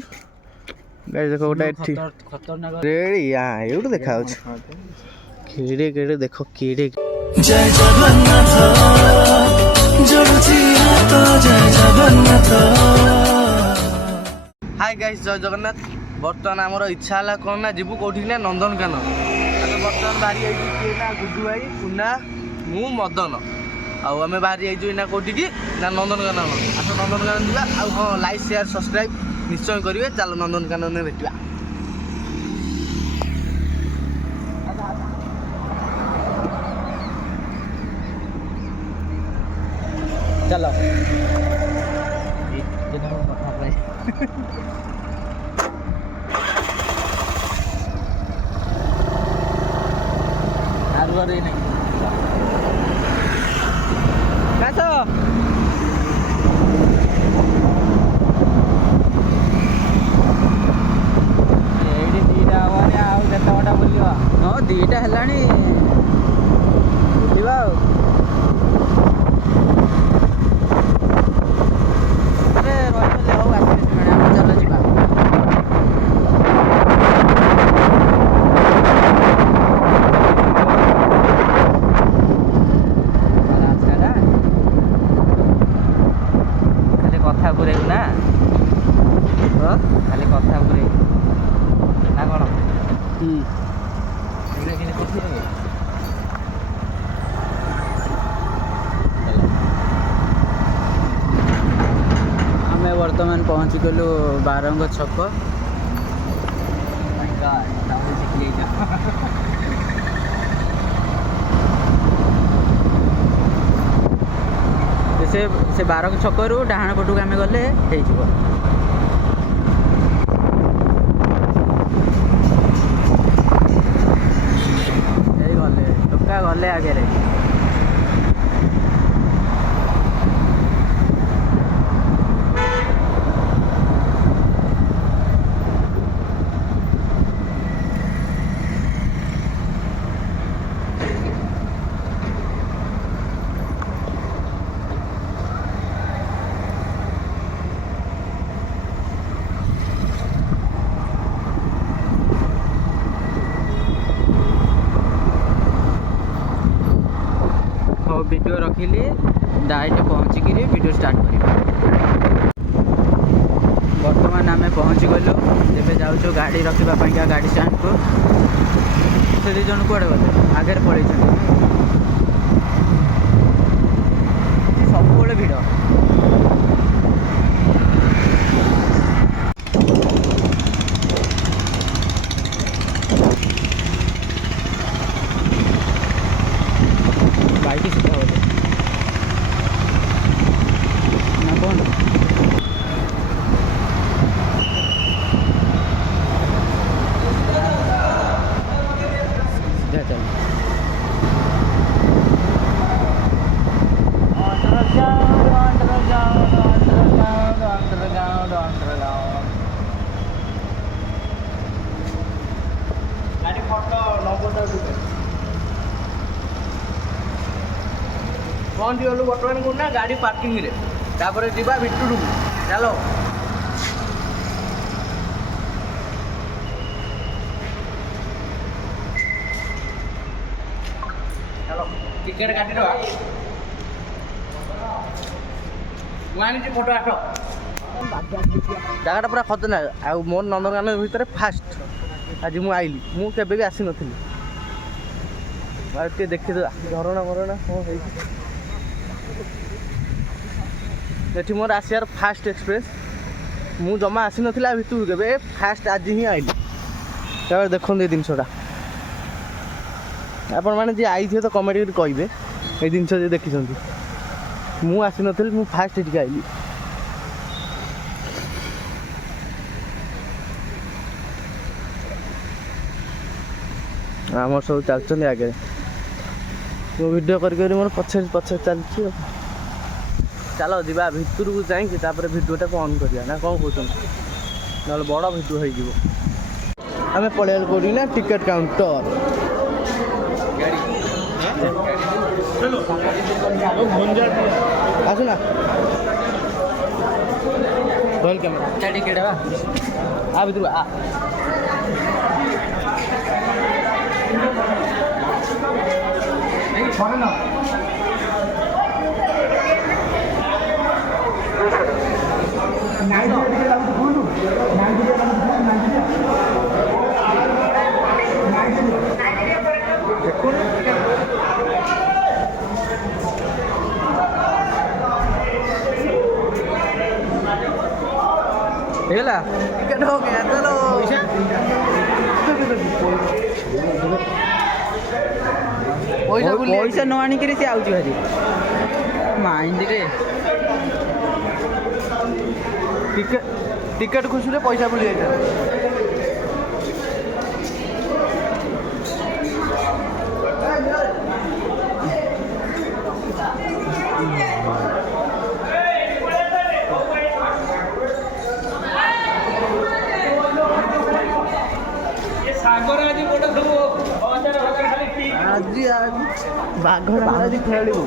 Guys देखो गोटे खतरनाक रेडी एवढं देखा केड़े केड़े देखो केड़े जय जगन्नाथ जोड़ुची हाथ जय जगन्नाथ। हाय गाइस जय जगन्नाथ। बर्तमान आमर इच्छा है कौन ना जीवु कौटी ना नंदनकानन। आम बर्तमान बाहरी आई किए ना गुड्डू भाई कुना मु मदन आम बाहरी आई ना कौटी की ना नंदनकानन। आस नंदनकानन जा हाँ लाइक शेयर सब्सक्राइब निश्चय करेंगे। चलो नंदनकानन में भेटा चलो हाँ दीटा है बुलवा बर्तमान पहुँच गलु बारंग छक। से बारंग छक रु डाहाण पटक आम गले गले टोका गले आगे वीडियो रखिली डायरेक्ट पहुँचिक वीडियो स्टार्ट कर। बर्तमान आम पहुँच गलु जब जाऊँ गाड़ी रखापी गाड़ी स्टैंड को। से दी जन कौड़े गले आगे पड़े सब भिड़ पहुँची गलु बर्तमान को ना गाड़ी पार्किंग रे तापर जीवा भितर चलो चलो टिकेट काटी दवा मुझे फोटो आठ जगह पूरा खतरनाक आ मोर नंदनकानन भितर फास्ट आज मुझे आइली मुझे भी आसी नी देखी झरणा मरणा कौन ये मोर आसार फास्ट एक्सप्रेस मु जमा आसी नाला भितर के फास्ट आज ही आइली तब देखो ये जिनसा आपण मैंने जी आई थे तो कमेंट कहे ये जिन देखी मु आसी नी मु फास्ट ये आइली आम सब चलते आगे मो वीडियो कर मोर पछे पछे चलती। चलो जीवा भितर को जापर भिडियोटा को ऑन करिया ना कौन कहते ना बड़ भिडियो हो आम पड़े कौटी ना टिकेट काउंटर आसना रोल कैमेरा टिकेट ଆ ଭିତରୁ ଆ ହେଇଗଲା ଟିକେଟ୍ हो गया चलो ପଇସା ପଇସା ନ ଆଣିକିରି ସେ ଆଉଛି ଭାରି ମାଇଣ୍ଡରେ ଟିକେଟ୍ ଖୁସିରେ ପଇସା ଭୁଲି ଯାଇଥିଲା ଆଜି ବାଘ ଆଜି ଖେଳିବୁ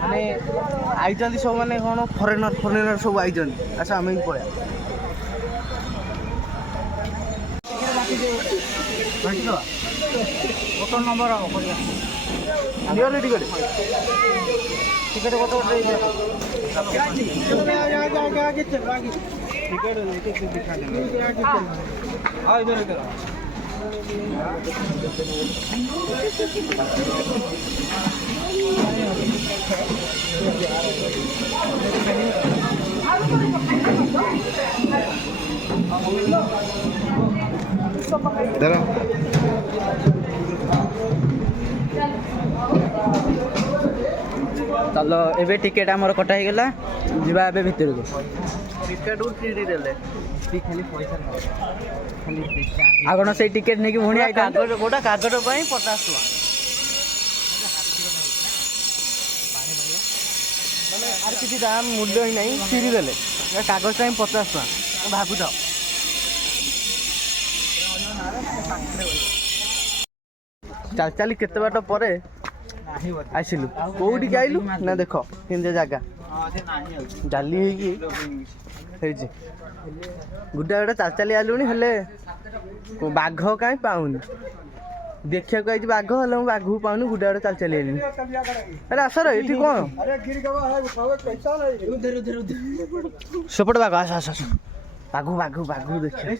ମାନେ ଆଇଛନ୍ତି ସବୁ ମାନେ କ'ଣ ଫରେନର ସବୁ ଆଇଛନ୍ତି ଆଚ୍ଛା ଆମେ ବି ପଳେଇବା ଗୋଟେ ନମ୍ବର ନିଅନି ଟିକେଟ୍ ଟିକେଟ୍ ଗୋଟେ ଚାଲ ଏବେ ଟିକେଟ୍ ଆମର କଟା ହେଇଗଲା ଯିବା ଏବେ ଭିତରକୁ ଟିକେଟ୍ ଫ୍ରି ଦେଲେ ଆଉ କ'ଣ ସେଇ ଟିକେଟ୍ ନେଇକି ପୁଣି କାଗଜ ଗୋଟା କାଗଜ ପାଇଁ 50 ଟଙ୍କା ମାନେ ଆର କିଛି ଦାମ ମୂଲ୍ୟ ହିଁ ନାହିଁ ଫ୍ରି ଦେଲେ କାଗଜ ପାଇଁ 50 ଟଙ୍କା ଭାବୁଥାଅ ଚାଲି ଚାଲି କେତେ ବାଟ ପରେ ଆସିଲୁ କୋଉଠିକି ଆଇଲୁ ନା ଦେଖ କେମିତି ଜାଗା ଜାଲି ହେଇକି ହେଇଛି ଗୋଟେ ଗୋଟେ ଚାଲି ଚାଲି ଆଇଲୁଣି ହେଲେ ବାଘ କାହିଁ ପାଉନି ଦେଖିବାକୁ ଆଇଛି ବାଘ ହେଲେ ମୁଁ ବାଘକୁ ପାଉନି ଗୋଟେ ଗୋଟେ ଚାଲି ଚାଲି ଆଇଲିଣି ଆରେ ଆସର ଏଇଠି କ'ଣ ସେପଟେ ବାଘ ଆସ ଆସ ଆସ ବାଘ ଦେଖିବା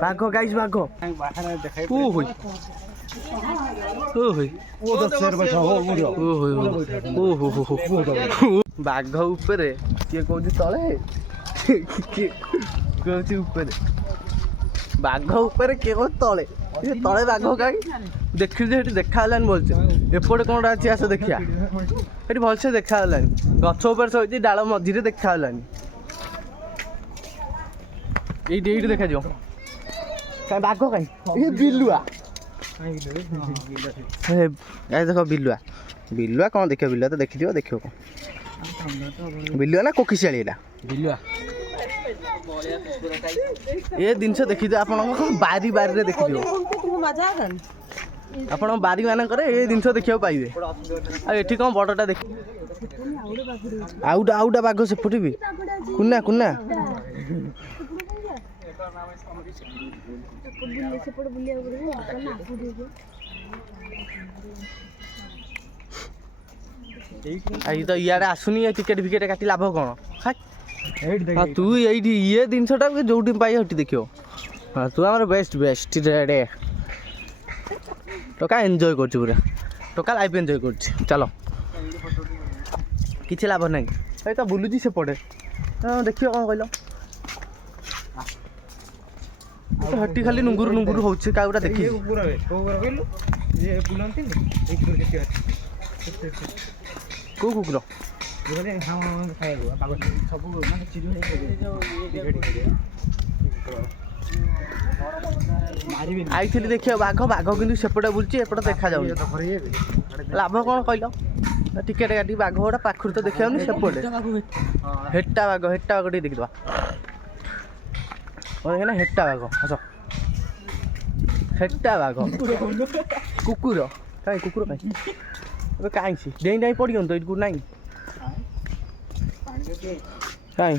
ବାଘ ଗାଇଛି ବାଘ ବାଘ ଉପରେ କିଏ କହୁଛି ତଳେ କିଏ କହୁଛି ଉପରେ ବାଘ ଉପରେ କିଏ କହୁଛି ତଳେ ତଳେ ବାଘ କାହିଁ ଦେଖିଲି ଯେ ସେଠି ଦେଖା ହେଲାନି ଭଲସେ ଏପଟେ କ'ଣଟା ଅଛି ଆସ ଦେଖିବା ସେଠି ଭଲସେ ଦେଖା ହେଲାନି ଗଛ ଉପରେ ଶୋଇଛି ଡାଳ ମଝିରେ ଦେଖା ହେଲାନି ଏଇଠି ଦେଖାଯିବ କାଇଁ ବାଘ କାଇଁ ଏ ବିଲୁଆ ଦେଖ ବିଲୁଆ କ'ଣ ଦେଖିବ ବିଲୁଆ ତ ଦେଖିଥିବ ଦେଖିବ କ'ଣ ବିଲୁଆ ନା କୋକିଶିଆଳି ଏଇଟା ବିଲୁଆ ଏ ଜିନିଷ ଦେଖିଥିବ ଆପଣଙ୍କ ବାରିରେ ଦେଖିଥିବ ଆପଣଙ୍କ ବାରି ମାନଙ୍କରେ ଏ ଜିନିଷ ଦେଖିବାକୁ ପାଇବେ ଆଉ ଏଠି କ'ଣ ବଡ଼ଟା ଦେଖି ଆଉଟା ବାଘ ସେପଟେ ବି କୁନା ଏଇ ତ ଇଆଡ଼େ ଆସୁନି ଟିକେଟ୍ ଫିକେଟ୍ କାଟି ଲାଭ କ'ଣ ତୁ ଏଇଠି ଇଏ ଜିନିଷଟା ଯୋଉଠି ପାଇ ସେଠି ଦେଖିବ ହଁ ତୁ ଆମର ବେଷ୍ଟ ରେଡ଼େ ଟୋକା ଏନ୍ଜୟ କରୁଛୁ ପୁରା ଟୋକା ଲାଇଫ୍ ଏନ୍ଜୟ କରୁଛି ଚାଲ କିଛି ଲାଭ ନାହିଁ ଏଇ ତ ବୁଲୁଛି ସେପଟେ ଦେଖିବ କ'ଣ କହିଲ ସେଠି ଖାଲି ନୁଙ୍ଗୁରୁ ହଉଛି କାଉଟା ଦେଖିଛି କୋଉ କୁକୁର ଆଇଥିଲି ଦେଖିବା ବାଘ କିନ୍ତୁ ସେପଟେ ବୁଲୁଛି ଏପଟେ ଦେଖାଯାଉନି। ଲାଭ କ'ଣ କହିଲ? ଟିକେଟ୍ କାଟିକି ବାଘ ଗୁଡ଼ା ପାଖରୁ ତ ଦେଖିଯାଉନି ସେପଟେ। ହେଟା ବାଘ ଟିକେ ଦେଖିଦବା। ନା ହେଟା ବାଘ ଆସ। ହେଟା ବାଘ କୁକୁର କାଇଁ ଏବେ କାହିଁ ଡେଇଁ ପଡ଼ିଗନି ତ ଏଇଠି କୋଉଠି ନାହିଁ କାଇଁ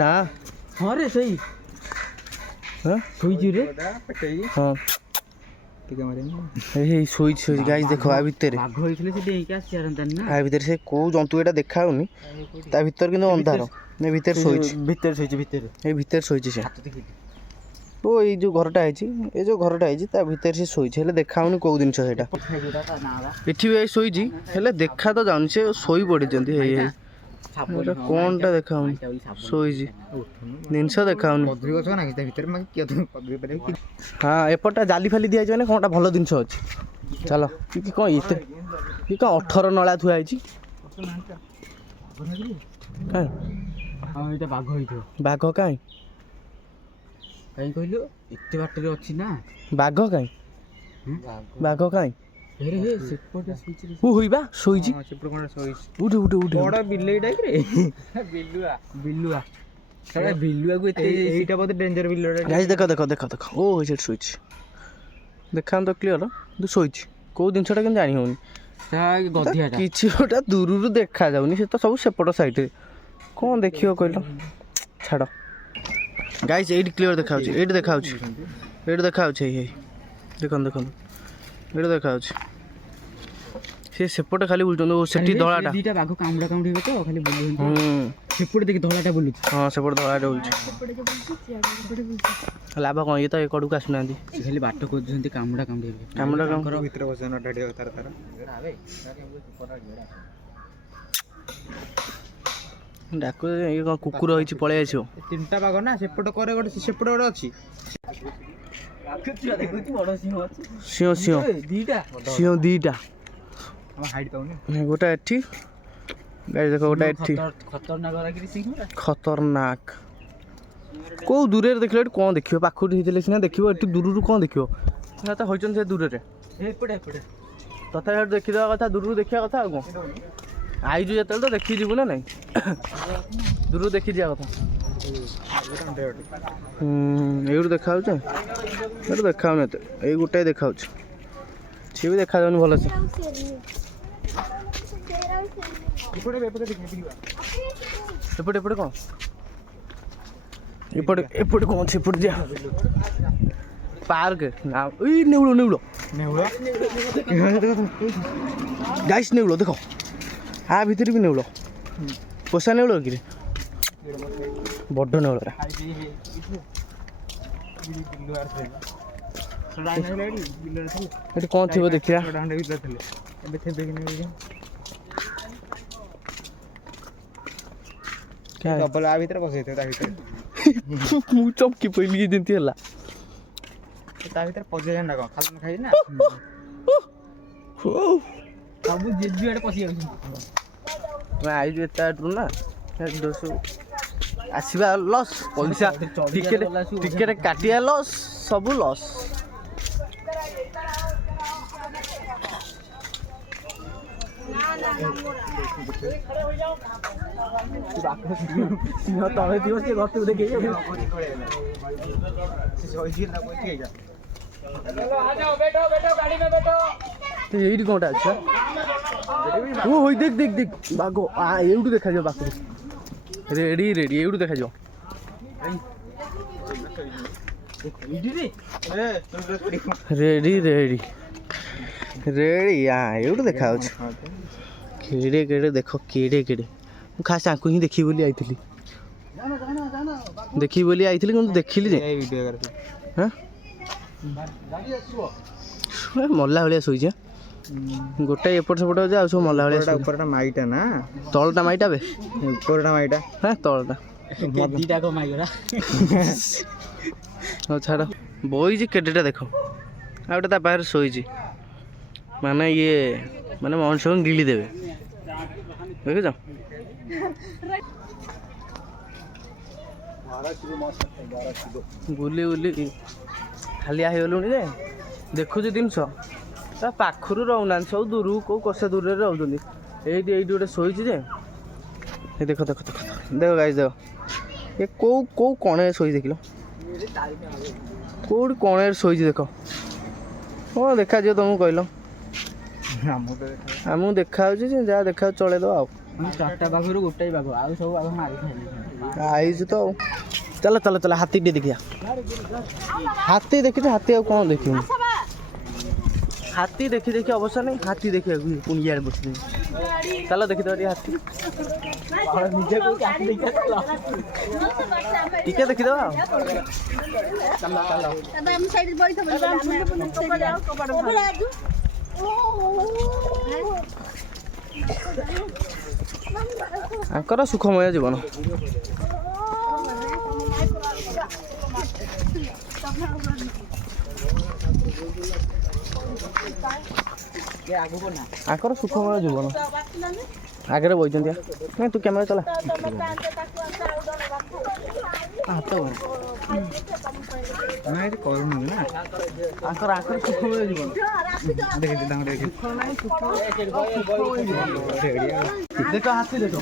ନା ହଁ ରେ ସେଇ ଶୋଇଛି ରେ ହଁ ଶୋଇଛି ଗାଈ ଦେଖ ଆ ଭିତରେ ବାଘ ହେଇଥିଲେ ସେ ଡେଇଁକି ଆସିପାରନ୍ତାନି ନା। ଆ ଭିତରେ ସେ କୋଉ ଜନ୍ତୁ ଏଇଟା ଦେଖାଯାଉନି ତା ଭିତରେ କିନ୍ତୁ ଅନ୍ଧାର ଭିତରେ ଶୋଇଛି ଏଇ ଭିତରେ ଶୋଇଛି ସେ। ଓ ଏଇ ଯୋଉ ଘରଟା ହେଇଛି ତା ଭିତରେ ସେ ଶୋଇଛି ହେଲେ ଦେଖାଯାଉନି କୋଉ ଜିନିଷ ସେଇଟା। ଏଠି ବି ଶୋଇଛି ହେଲେ ଦେଖା ତ ଯାଉନି ସେ ଶୋଇ ପଡ଼ିଛନ୍ତି ହେଇ କ'ଣଟା ଦେଖାଯାଉନି ଶୋଇଛି ଜିନିଷ ଦେଖାଯାଉନି। ହଁ ଏପଟଟା ଜାଲି ଫାଲି ଦିଆଯାଇଛି ମାନେ କ'ଣଟା ଭଲ ଜିନିଷ ଅଛି। ଚାଲ କ'ଣ ଏତେ କ'ଣ 18 ନଳା ଥୁଆ ହେଇଛି କାଇଁ ଏଇଟା ବାଘ ହେଇଥିବ। ବାଘ କାଇଁ କହିଲୁ ଏତେ ବାଟରେ ଅଛି ନା ବାଘ କାଇଁ ସେପଟେ ହୋଇବା ଶୋଇଛି ଉଠେ ବିଲୁଆକୁ ଏଇଟା ବୋଧେ ଡେଞ୍ଜର ବିଲୁଆ। ଗାଇସ୍ ଦେଖ ଓ ସେଠି ଶୋଇଛି ଦେଖାନ୍ତୁ ତ କ୍ଲିଅର କିନ୍ତୁ ଶୋଇଛି କୋଉ ଜିନିଷଟା କିନ୍ତୁ ଜାଣି ହେଉନି କିଛି ଗୋଟେ ଦୂରରୁ ଦେଖାଯାଉନି ସେ ତ ସବୁ ସେପଟ ସାଇଡ଼ରେ କ'ଣ ଦେଖିବ କହିଲ ଛାଡ଼। ଗାଇସ୍ ଏଇଠି କ୍ଲିଅର ଦେଖାଯାଉଛି ଏଇଠି ଦେଖାଯାଉଛି ଏଇ ଦେଖନ୍ତୁ ଏଇଠି ଦେଖାଯାଉଛି ସେ ସେପଟେ ଖାଲି ବୁଲୁଛନ୍ତି ଓ ସେଠି ଧଳାଟା ଦିଟା ବାଘ କାମୁଡ଼ା କାମୁଡ଼ି ତ ଖାଲି ବୁଲୁଛନ୍ତି ସେପଟେ ଦେଖି ଧଳାଟା ବୁଲୁଛି। ହଁ ସେପଟେ ଧଳାଟା ବୁଲୁଛି ଲାଭ କ'ଣ ଇଏ ତ ଏ କଡ଼କୁ ଆସୁନାହାନ୍ତି ସେ ଖାଲି ବାଟ ଖୋଜୁଛନ୍ତି କାମୁଡ଼ା କାମୁଡ଼ି ଭିତରେ ଡାକୁ ଇଏ କ'ଣ କୁକୁର ହେଇଛି ପଳେଇ ଆସିବ। ତିନିଟା ବାଘ ନା ସେପଟେ ଗୋଟେ ଅଛି ସିଂହ ଦିଟା ଗୋଟା ଏଠି ଦେଖ ଗୋଟା ଏଠି ଖତରନାକ କୋଉ ଦୂରରେ ଦେଖିଲେ ଏଠି କ'ଣ ଦେଖିବ ପାଖରୁ ହେଇଥିଲେ ସିନା ଦେଖିବ ଏଠି ଦୂରରୁ କ'ଣ ଦେଖିବ ତ ହୋଇଛନ୍ତି ସେ ଦୂରରେ ତଥାପି ସେଠି ଦେଖିଦେବା କଥା ଦୂରରୁ ଦେଖିବା କଥା ଆଉ କ'ଣ ଆଇଛୁ ଯେତେବେଳେ ତ ଦେଖିକି ଯିବୁ ନା ନାଇଁ ଦୂରରୁ ଦେଖି ଯିବା କଥା। ଏଇଠୁ ଦେଖାଯାଉଛି ଏଇଠୁ ଦେଖାଯାଉନି ଏତେ ଏଇ ଗୋଟାଏ ଦେଖାଯାଉଛି ସିଏ ବି ଦେଖାଯାଉନି ଭଲସେ। ଏପଟେ କ'ଣ ଏପଟେ କ'ଣ ଅଛି ଏପଟେ ଯିବା ପାର୍କ ନା ଏଇ ନେଉଳ ଗାଇସ୍ ନେଉଳ ଦେଖ ଆ ଭିତରେ ବି ନେଉଳ ପୋଷା ନେଉଳ କିରେ ବଡ଼ ନେଉଳଟା ଏଠି କ'ଣ ଥିବ ଦେଖିବା ମୁଁ ଚମକି ପଇଲି ଯେମିତି ହେଲା ତା ଭିତରେ ପଶିଯାଏ ନା କ'ଣ ଖାଲି ଖାଇ ନା ସବୁ ଜେଜୁଆଡ଼େ ପଶି ଯାଉଛି ଆଇଛୁ ଏତେ ବାଟରୁ ନା ଆସିବା ଲସ୍ ପଇସା ଟିକେଟ୍ କାଟିବା ଲସ୍ ସବୁ ଲସ୍। ତଳେ ଥିବ ସେ ଘରକୁ ଦେଖେଇ ଏଇଠି କ'ଣଟା ଅଛି ଓ ହୋଇ ଦେଖ ବାଘ ଏଇଠୁ ଦେଖାଯିବ ପାଖରୁ ରେଡ଼ି ଏଇଠୁ ଦେଖାଯିବ ରେଡ଼ି ଏଇଠୁ ଦେଖାଯାଉଛି କେଡ଼େ ଦେଖ କେଡ଼େ ମୁଁ ଖାସ୍ ତାଙ୍କୁ ହିଁ ଦେଖିବି ବୋଲି ଆଇଥିଲି କିନ୍ତୁ ଦେଖିଲି ଯେ ମଲା ଭଳିଆ ଶୋଇଛି ଗୋଟାଏ ଏପଟ ସେପଟ ଅଛି ଆଉ ସବୁ ମଲା ଭଳିଆ ଉପରଟା ମାଇଟା ନା ତଳଟା ମାଇଟା ବେ ଉପରଟା ମାଇଟା ହଁ ତଳଟା ଦିଟାକ ମାଇଗଲା ହଉ ଛାଡ଼ ବଇଛି କେତେଟା ଦେଖ ଆଉ ଗୋଟେ ତା ପାଖରେ ଶୋଇଛି ମାନେ ଇଏ ମାନେ ମଣିଷକୁ ଗିଳି ଦେବେ ଦେଖିଛ ବୁଲି ବୁଲି ଖାଲିଆ ହେଇଗଲୁଣି ଯେ ଦେଖୁଛୁ ଜିନିଷ ତା ପାଖରୁ ରହୁନାହାନ୍ତି ସବୁ ଦୂରକୁ କେଉଁ କଷା ଦୂରରେ ରହୁଛନ୍ତି। ଏଇଠି ଗୋଟେ ଶୋଇଛି ଯେ ଏ ଦେଖ ଦେଖ ଦେଖ ଦେଖ ଗାଈ ଦେଖ ଏ କେଉଁ କଣରେ ଶୋଇଛି ଦେଖିଲ କେଉଁଠି କଣରେ ଶୋଇଛି ଦେଖ କ'ଣ ଦେଖାଯିବ ତମକୁ କହିଲ? ଆମକୁ ଦେଖାଯାଉଛି ଯେ ଯାହା ଦେଖାଯାଉଛି ଚଳେଇଦେବା ଆଉ। ଚାରିଟା ବାଘରୁ ଗୋଟାଏ ବାଘ ଆଉ ସବୁ ବାଘ ମାରି ଆଇଛୁ ତ ଆଉ ଚାଲ ଚାଲ ଚାଲ ହାତୀ ଟିକେ ଦେଖିବା। ହାତୀ ଦେଖିଛୁ ହାତୀ ଆଉ କ'ଣ ଦେଖିବୁ? ହାତୀ ଦେଖି ଦେଖି ଅବସ୍ଥା ନାହିଁ ହାତୀ ଦେଖିବାକୁ ପୁଣି ଇଆଡ଼େ ବସିଛି। ଚାଲ ଦେଖିଦେବା ଟିକେ ହାତୀ ଟିକେ ଦେଖିଦେବା ଆଉ। ଆଙ୍କର ସୁଖମୟ ଜୀବନ। ଆଙ୍କର ସୁଖମୟ ଜୀବନ ଆଗରେ ବଇଛନ୍ତି। ନାଇଁ ତୁ କ୍ୟାମେରା ଚଲା ହାତ କରୁନୁ ନା ଆଙ୍କର ସୁଖମୟ ଜୀବନ। ଦେଖ ହାତୀ ଦେଖ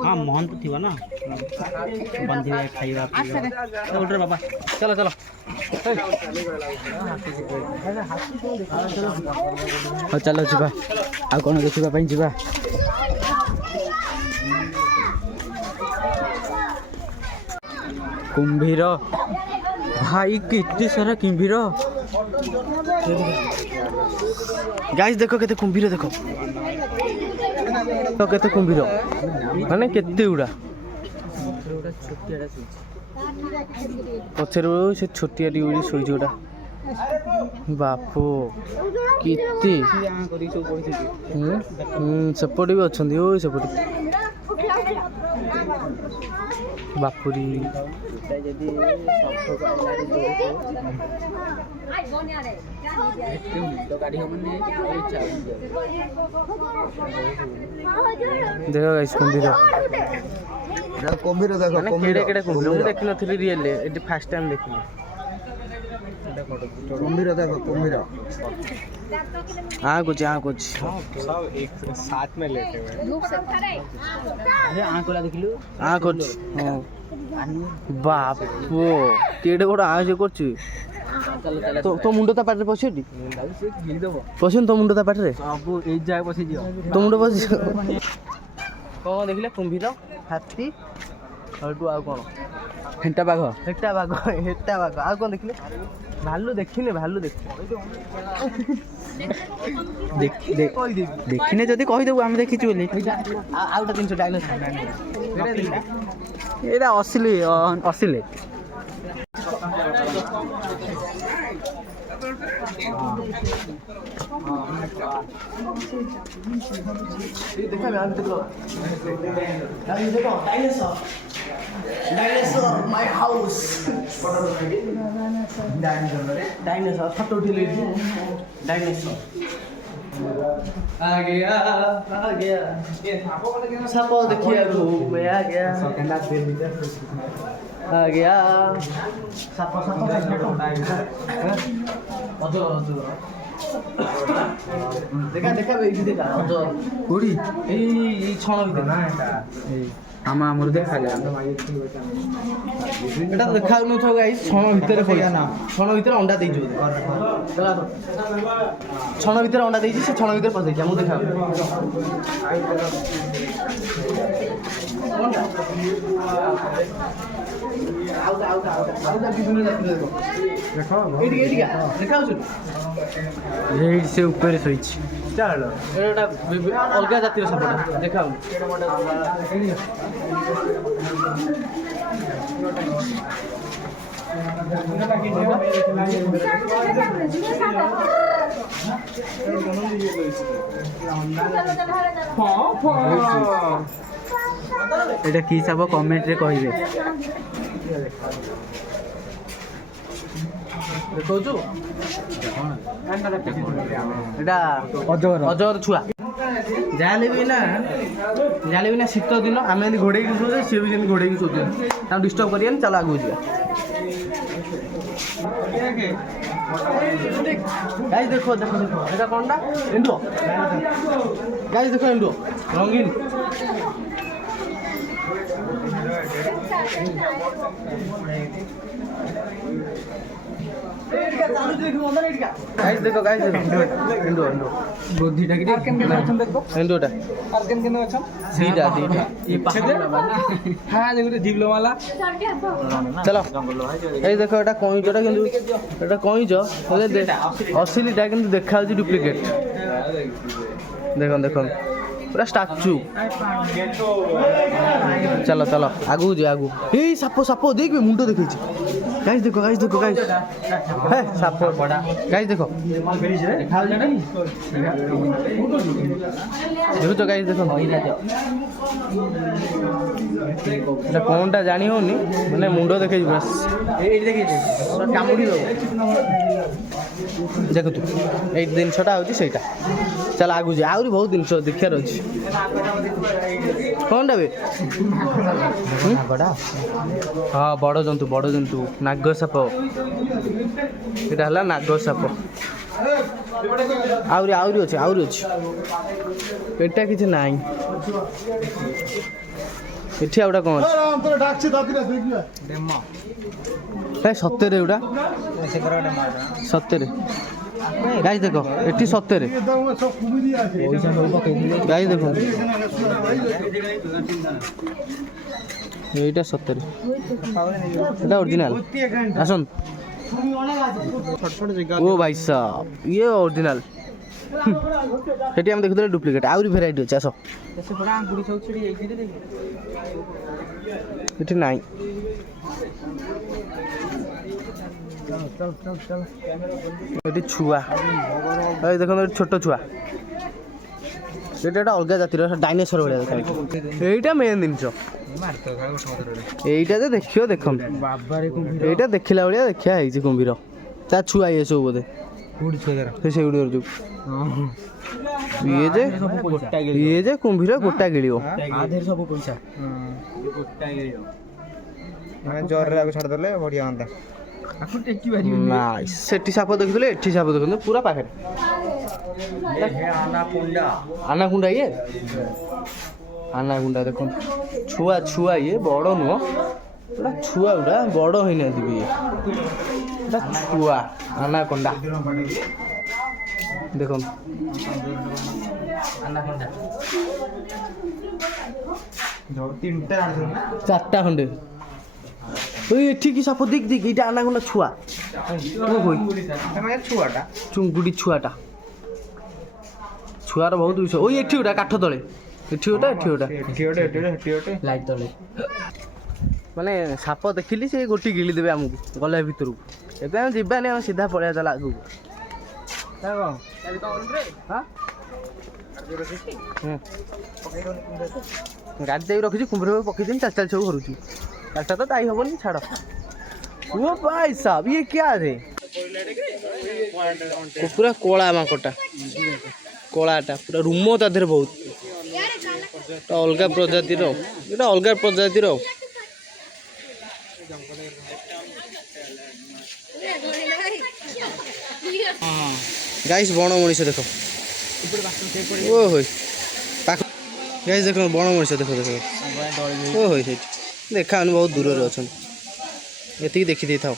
हाँ मोहन तो थी ना बंदी खाइबा उठ बाबा चलो चलो चलो जीवा आ कौन देखा जीवा कुंभीर भाई कितने सारा कुंभीर गाइस देखो केते कुंभीर देखो तो केते कुंभीर माने केते उड़ा पछरु से छोटिया उड़ी सोई जोड़ा बापो किते सेपटे भी अच्छी ओ सेपटे बापुरी देखो गाइस कुंभीर କୁମ୍ଭୀର ଦେଖ केड़े केड़े कुंभीर ମୁଁ ଦେଖି ନଥିଲି ରିଏଲ ଏଠି ଫାଷ୍ଟ ଟାଇମ ଦେଖିଲି। କୁମ୍ଭୀର ଦେଖ କୁମ୍ଭୀର हाँ कुछ सब एक साथ में लेटे हुए हाँ कुछ बापो केड़े बड़ आँख करछु तो मुंड ता पाटे पछेटी पछन तो मुंड ता पाटे सब ए जाय बसी जियो तो मुंड पछ कौन देखले कुंभीर हाथी हटू आ कौन हेंटा बाघ हेटा बाघ आ कौन देखले भालू देखिने भालू देखिने जदि कहि देबु हम देखिछु बोली आउटा 300 डायनोसर एटा असली असली देखा मैं देखो dinosaur my house dinosaur photo उठेले डायनोसर आ गया साप देखिए मैं आ गया साप देखा देखा देखा कोड़ी छण भीतर आमा हमर देखा जा এটা দেখাউ নথাও গাইস ছণ ভিতরে পড়িয়া না ছণ ভিতরে অন্ডা দেইছো ছণ ভিতরে অন্ডা দেইছি সে ছণ ভিতরে পড়াইছি আমু দেখাও से ऊपर सोईची चलो এটা অলগা জাতীয় সাপটা দেখাও এটা কি সাপ কমেন্টରେ କହିବେ। ଦେଖଉଛୁ ଏଇଟା ଅଜଗର ଛୁଆ। ଯାହାହେଲେ ବି ନା ଶୀତ ଦିନ ଆମେ ଏମିତି ଘୋଡ଼େଇକି ଶୋଉଛେ, ସିଏ ବି ସେମିତି ଘୋଡ଼େଇକି ଶୋଉଛନ୍ତି। ତାଙ୍କୁ ଡିଷ୍ଟର୍ବ କରିବାନି, ଚାଲ ଆଗକୁ ଯିବା। ଗାଈ ଦେଖ ଏଇଟା କ'ଣଟା? ଏଣ୍ଡୁଅ। ଗାଈ ଦେଖ ଏଣ୍ଡୁଅ ରଙ୍ଗୀନ। गाइस देखो एंडो बुद्धिटा कि एंडोटा सीधा ये हां देखो जीवलो वाला चलो ए देखो एटा कइजटा किंतु एटा कइज असलीटा किंतु देखा होची डुप्लीकेट। देखो देखो पूरा स्टैचू। चलो चलो आगू जी आगू। ए साप देख मुंडो देखै छी। गाइस देखो है साप बड़ा। गाइस देखो तो गाइस देखो एटा कोनटा जानी होनी माने मुंडो देखै बस एई देखै कामुडी दो। देखो तू एई दिन छटा होची सेटा। चल आगू जी आउरी बहुत दिन देखार अछि। कोनटा बे बड़ा? हाँ बड़ जंतु नाग साप। एटा हला नाग साप। आउरी अछि एटा किछ नाही। एठी आउडा कोन अछि? ए सत्तेरे उडा सत्तेरे। गाइस देखो एठी सत्तेरे। गाइस देखो এইটা 70 এটা অরিজিনাল আসুন ও ভাই সাহেব ये অরিজিনাল সেটি আমি দেখুলে ডুপ্লিকেট আউরি ভ্যারাইটি আছে আসো এটি নাই এটি ছুয়া এই দেখুন ছোট ছুয়া এটা অলগা জাতির ডাইনোসর ভଳିଆ দেখা এইটা মেন জিনিস এইটা ଦେଖିବ ଦେଖନ୍ତୁ ଏଇଟା ଦେଖିଲା ଭଳିଆ ଦେଖିଆ ହେଇଛି କୁମ୍ଭୀର ତା ଛୁଆ ଇଏ ସବୁ ବୋଧେ ସେଗୁଡିକ ଯୋଉ ଇଏ ଯେ କୁମ୍ଭୀର ଗୋଟା ଗିଳିବ ସବୁ ପଇସା ଜରରେ ଆଗ ଛାଡ଼ିଦେଲେ ବଢିଆ ହୁଅନ୍ତା। ନାଇଁ ସେଠି ସାପ ଦେଖିଥିଲେ ଏଠି ସାପ ଦେଖନ୍ତୁ ପୁରା ପାଖରେ। ଆନାକୁଣ୍ଡା ଇଏ ଆନାକୁଣ୍ଡା ଦେଖନ୍ତୁ ଛୁଆ ଇଏ ବଡ଼ ନୁହଁ ଏଟା ଛୁଆ ଗୁଡ଼ା ବଡ଼ ହେଇନାହାନ୍ତି ବି ଏଟା ଛୁଆ ଆନାକୋଣ୍ଡା ଦେଖନ୍ତୁ ଚାରିଟା ଖଣ୍ଡେ ଏଠିକି ସାପ ଦିକ୍ ଏଇଟା ଆନାକୋଣ୍ଡା ଛୁଆ ଛୁଆଟା ଚୁଙ୍ଗୁଡ଼ି ଛୁଆର ବହୁତ ବିଷୟ ଓଇ ଏଠି ଗୋଟା କାଠ ତଳେ ଏଠି ଗୋଟା ଲାଇଟ୍ ତଳେ ମାନେ ସାପ ଦେଖିଲି ସେ ଗୋଟି ଗିଳି ଦେବେ ଆମକୁ ଗଲେ ଭିତରକୁ। ଏବେ ଆମେ ଯିବାନି ଆମେ ସିଧା ପଳେଇବା ଚାଲ ଆଗକୁ। ଗାଡ଼ି ଦେଇକି ରଖିଛି କୁମ୍ଭୀର ପକେଇଦେବି ଚାଲି ସବୁ ଘରୁଛୁ ଚାରିଟା ତ ଯାଇ ହବନି ଛାଡ଼। ଓ ଭାଇ ସାବ ଇଏ କିଆ ରେ ପୁରା କଳା ମାଙ୍କଟା କଳାଟା ପୁରା ରୁମ ତା ଦେହରେ ବହୁତ ଅଲଗା ପ୍ରଜାତିର ଏଇଟା ଅଲଗା ପ୍ରଜାତିର। ଗାଇସ୍ ବଣ ମଣିଷ ଦେଖ ଓ ହୋଇ ପାଖ ଗାଇସ୍ ଦେଖ ବଣ ମଣିଷ ଦେଖ ଓ ହୋଇ ସେଇଠି ଦେଖାଉନି ବହୁତ ଦୂରରେ ଅଛନ୍ତି ଏତିକି ଦେଖିଦେଇଥାଉ।